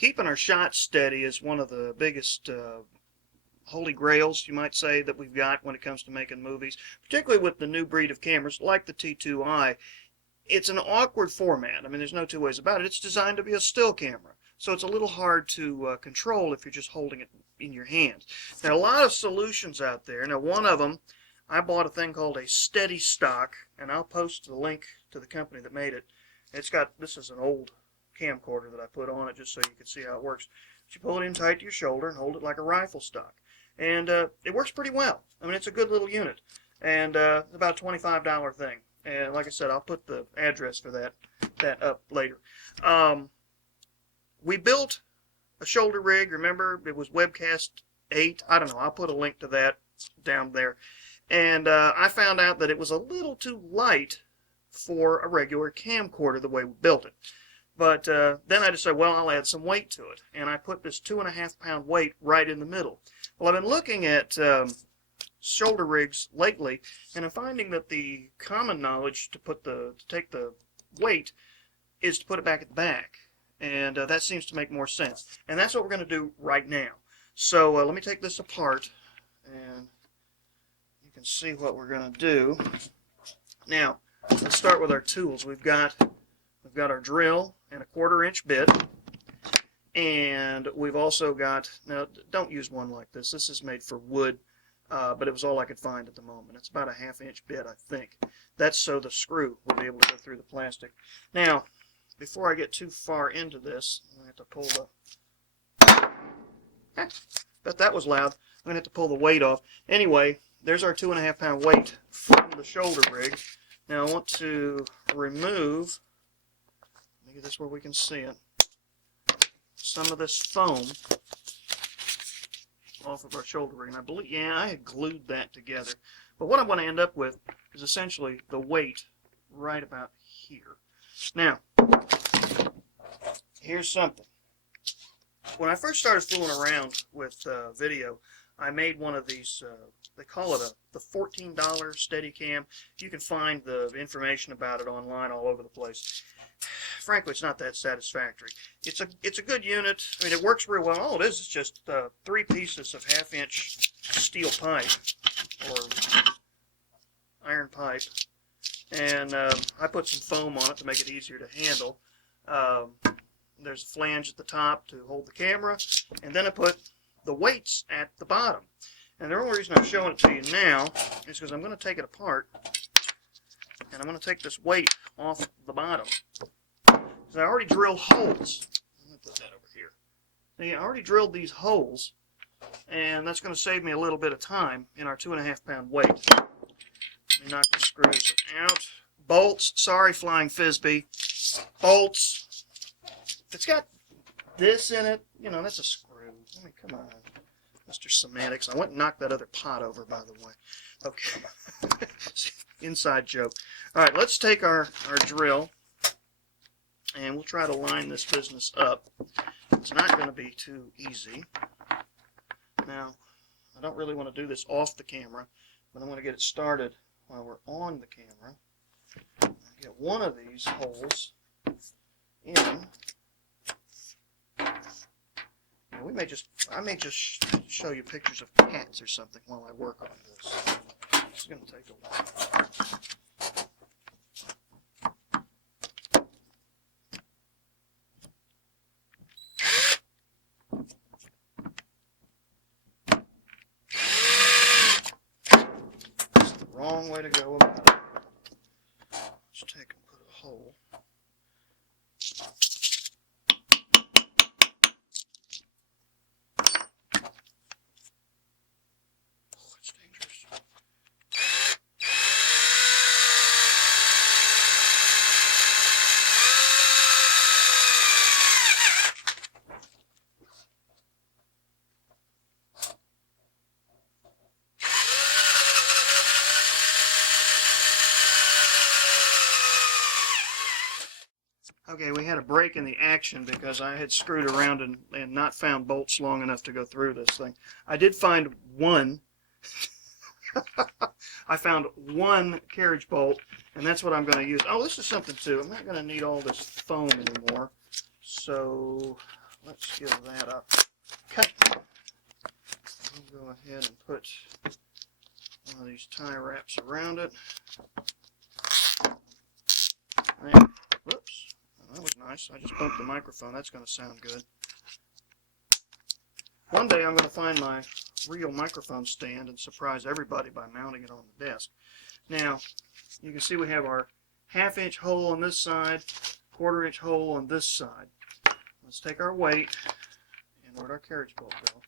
keeping our shot steady is one of the biggest holy grails, you might say, that we've got when it comes to making movies, particularly with the new breed of cameras like the T2i. It's an awkward format. I mean, there's no two ways about it. It's designed to be a still camera, so it's a little hard to control if you're just holding it in your hands. There are a lot of solutions out there. Now, one of them, I bought a thing called a Stedi-Stock, and I'll post the link to the company that made it. It's got, this is an old camcorder that I put on it just so you can see how it works. But you pull it in tight to your shoulder and hold it like a rifle stock. And it works pretty well. I mean, it's a good little unit. And it's about a $25 thing. And like I said, I'll put the address for that up later. We built a shoulder rig. Remember, it was Webcast 8. I don't know. I'll put a link to that down there. And I found out that it was a little too light for a regular camcorder the way we built it. But then I decided, well, I'll add some weight to it. And I put this 2.5-pound weight right in the middle. Well, I've been looking at shoulder rigs lately, and I'm finding that the common knowledge to take the weight is to put it back at the back. And that seems to make more sense. And that's what we're going to do right now. So let me take this apart, and you can see what we're going to do. Now, let's start with our tools. We've got our drill and a 1/4-inch bit, and we've also got, now don't use one like this. This is made for wood, but it was all I could find at the moment. It's about a 1/2-inch bit, I think. That's so the screw will be able to go through the plastic. Now, before I get too far into this, I'm going to have to pull the, bet that was loud. I'm going to have to pull the weight off. Anyway, there's our 2.5-pound weight from the shoulder rig. Now I want to remove, let me get this where we can see it, some of this foam off of our shoulder rig. And I believe, yeah, I had glued that together. But what I'm going to end up with is essentially the weight right about here. Now, here's something. When I first started fooling around with video, I made one of these, they call it the $14 Steadicam. You can find the information about it online all over the place. Frankly, it's not that satisfactory. It's a good unit. I mean, it works real well. All it is just 3 pieces of 1/2-inch steel pipe, or iron pipe. And I put some foam on it to make it easier to handle. There's a flange at the top to hold the camera, and then I put the weights at the bottom. And the only reason I'm showing it to you now is because I'm going to take it apart, and I'm going to take this weight off the bottom. Because I already drilled holes. Let me put that over here. See, I already drilled these holes, and that's going to save me a little bit of time in our 2.5-pound weight. Let me knock the screws out. Bolts. Sorry, Flying Frisbee. Bolts. If it's got this in it, you know, that's a screw. I mean, come on, Mr. Semantics. I went and knocked that other pot over, by the way. Okay. Inside joke. All right, let's take our drill, and we'll try to line this business up. It's not going to be too easy. Now, I don't really want to do this off the camera, but I'm going to get it started while we're on the camera. I'll get one of these holes in. Now I may just show you pictures of cats or something while I work on this. It's going to take a while. That's the wrong way to go about it. Let's take and put a hole. Okay, we had a break in the action because I had screwed around and not found bolts long enough to go through this thing. I did find one. I found one carriage bolt, and that's what I'm going to use. Oh, this is something too. I'm not going to need all this foam anymore. So let's give that a cut. We'll go ahead and put one of these tie wraps around it. And, whoops, that was nice. I just bumped the microphone. That's going to sound good. One day I'm going to find my real microphone stand and surprise everybody by mounting it on the desk. Now, you can see we have our 1/2 inch hole on this side, 1/4 inch hole on this side. Let's take our weight, and where'd our carriage bolt go?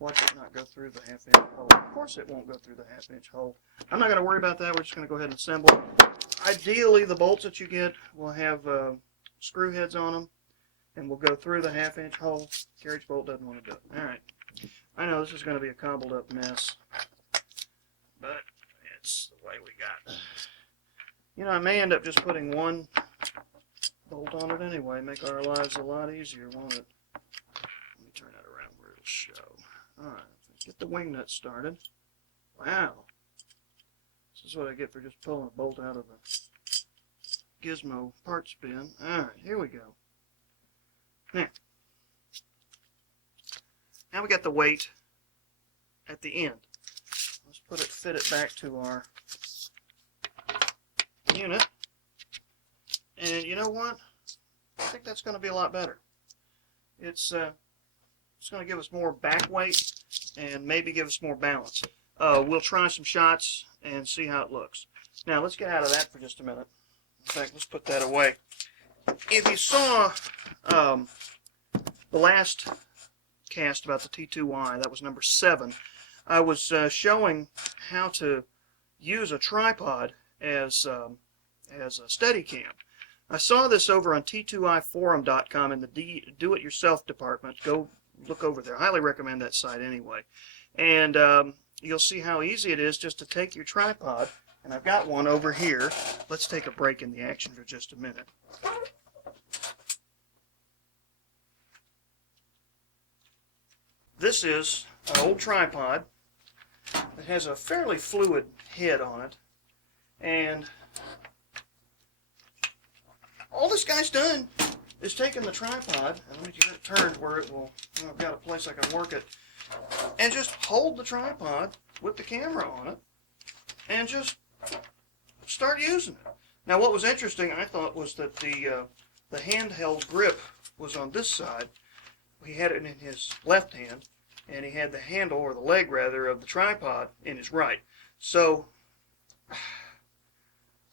Watch it not go through the 1/2 inch hole. Of course it won't go through the 1/2 inch hole. I'm not going to worry about that. We're just going to go ahead and assemble. Ideally, the bolts that you get will have screw heads on them, and will go through the 1/2 inch hole. Carriage bolt doesn't want to do it. All right. I know this is going to be a cobbled up mess, but it's the way we got. You know, I may end up just putting one bolt on it anyway. Make our lives a lot easier, won't it? Let me turn that around where it'll show. All right. Let's get the wing nut started. Wow. This is what I get for just pulling a bolt out of the gizmo parts bin. All right, here we go. Now we got the weight at the end. Let's fit it back to our unit. And you know what? I think that's going to be a lot better. It's going to give us more back weight and maybe give us more balance. We'll try some shots and see how it looks. Now let's get out of that for just a minute. In fact, let's put that away. If you saw the last cast about the T2i, that was number 7, I was showing how to use a tripod as a Steadicam. I saw this over on T2iforum.com in the do-it-yourself department. Go look over there. I highly recommend that site anyway. And you'll see how easy it is just to take your tripod, and I've got one over here. Let's take a break in the action for just a minute. This is an old tripod. It has a fairly fluid head on it, and all this guy's done is taken the tripod, and let me get it turned where it will, I've got a place I can work it, and just hold the tripod with the camera on it, and just start using it. Now what was interesting, I thought, was that the handheld grip was on this side. He had it in his left hand, and he had the handle, or the leg rather, of the tripod in his right. So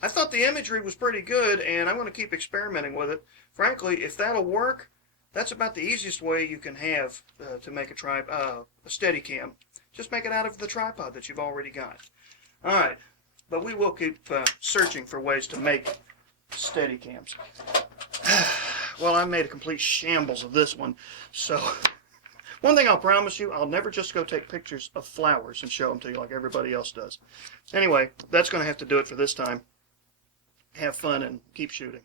I thought the imagery was pretty good, and I'm going to keep experimenting with it. Frankly, if that'll work, that's about the easiest way you can have to make a Steadicam. Just make it out of the tripod that you've already got. All right, but we will keep searching for ways to make Steadicams. Well, I made a complete shambles of this one, so one thing I'll promise you, I'll never just go take pictures of flowers and show them to you like everybody else does. Anyway, that's going to have to do it for this time. Have fun and keep shooting.